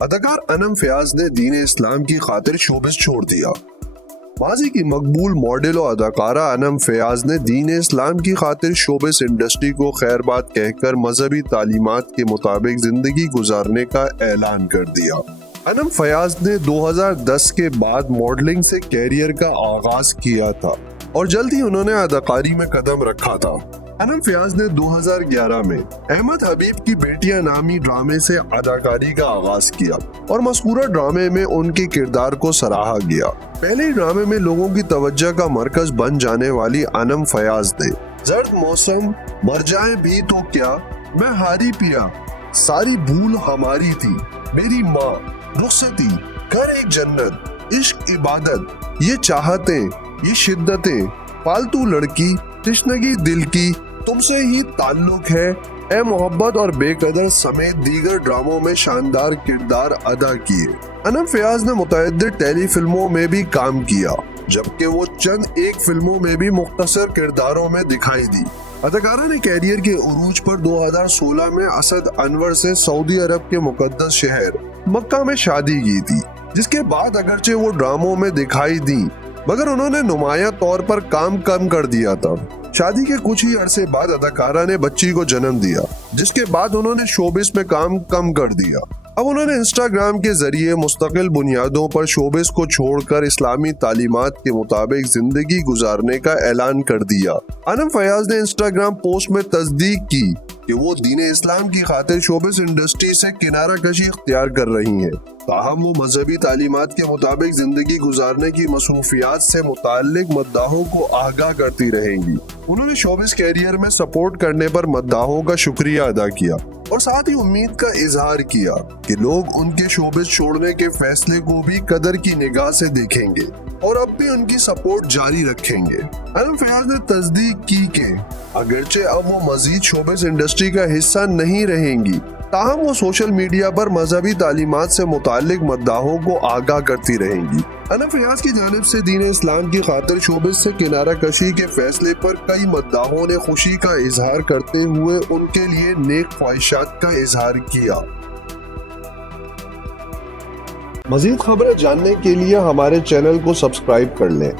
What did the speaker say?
اداکار انم فیاض نے دین اسلام کی خاطر شوبز چھوڑ دیا۔ ماضی کی مقبول ماڈل و اداکارہ انم فیاض نے دین اسلام کی خاطر شوبز انڈسٹری کو خیر بات کہہ کر مذہبی تعلیمات کے مطابق زندگی گزارنے کا اعلان کر دیا۔ انم فیاض نے 2010 کے بعد ماڈلنگ سے کیریئر کا آغاز کیا تھا اور جلد ہی انہوں نے اداکاری میں قدم رکھا تھا۔ انم فیاض نے 2011 میں احمد حبیب کی بیٹیاں نامی ڈرامے سے اداکاری کا آغاز کیا اور مذکورہ ڈرامے میں ان کے کردار کو سراہا گیا۔ پہلے ڈرامے میں لوگوں کی توجہ کا مرکز بن جانے والی انم فیاض نے زرد موسم، مر جائیں بھی تو کیا، میں ہاری پیا، ساری بھول ہماری تھی، میری ماں، رخصتی، گھر ایک جنت، عشق عبادت، یہ چاہتیں، یہ شدتیں، پالتو لڑکی، تشنگی دل کی، تم سے ہی تعلق ہے، اے محبت اور بے قدر سمیت دیگر ڈراموں میں شاندار کردار ادا کیے۔ انم فیاض نے متعدد ٹیلی فلموں میں بھی کام کیا، جبکہ وہ چند ایک فلموں میں بھی مختصر کرداروں میں دکھائی دی۔ اداکارہ نے کیریئر کے عروج پر 2016 میں اسد انور سے سعودی عرب کے مقدس شہر مکہ میں شادی کی تھی، جس کے بعد اگرچہ وہ ڈراموں میں دکھائی دی مگر انہوں نے نمایاں طور پر کام کم کر دیا تھا۔ شادی کے کچھ ہی عرصے بعد اداکارہ نے بچی کو جنم دیا، جس کے بعد انہوں نے شوبز میں کام کم کر دیا۔ اب انہوں نے انسٹاگرام کے ذریعے مستقل بنیادوں پر شوبز کو چھوڑ کر اسلامی تعلیمات کے مطابق زندگی گزارنے کا اعلان کر دیا۔ انم فیاض نے انسٹاگرام پوسٹ میں تصدیق کی کہ وہ دین اسلام کی خاطر شوبز انڈسٹری سے کنارہ کشی اختیار کر رہی ہیں، تاہم وہ مذہبی تعلیمات کے مطابق زندگی گزارنے کی مصروفیات سے متعلق مداحوں کو آگاہ کرتی رہیں گی۔ انہوں نے شوبز کیریئر میں سپورٹ کرنے پر مداحوں کا شکریہ ادا کیا اور ساتھ ہی امید کا اظہار کیا کہ لوگ ان کے شوبز چھوڑنے کے فیصلے کو بھی قدر کی نگاہ سے دیکھیں گے اور اب بھی ان کی سپورٹ جاری رکھیں گے۔ انم فیاض نے تصدیق کی کہ اگرچہ اب وہ مزید شوبز انڈسٹری کا حصہ نہیں رہیں گی، تاہم وہ سوشل میڈیا پر مذہبی تعلیمات سے متعلق مداحوں کو آگاہ کرتی رہیں گی۔ انم فیاض کی جانب سے دین اسلام کی خاطر شوبز سے کنارہ کشی کے فیصلے پر کئی مداحوں نے خوشی کا اظہار کرتے ہوئے ان کے لیے نیک خواہشات کا اظہار کیا۔ مزید خبریں جاننے کے لیے ہمارے چینل کو سبسکرائب کر لیں۔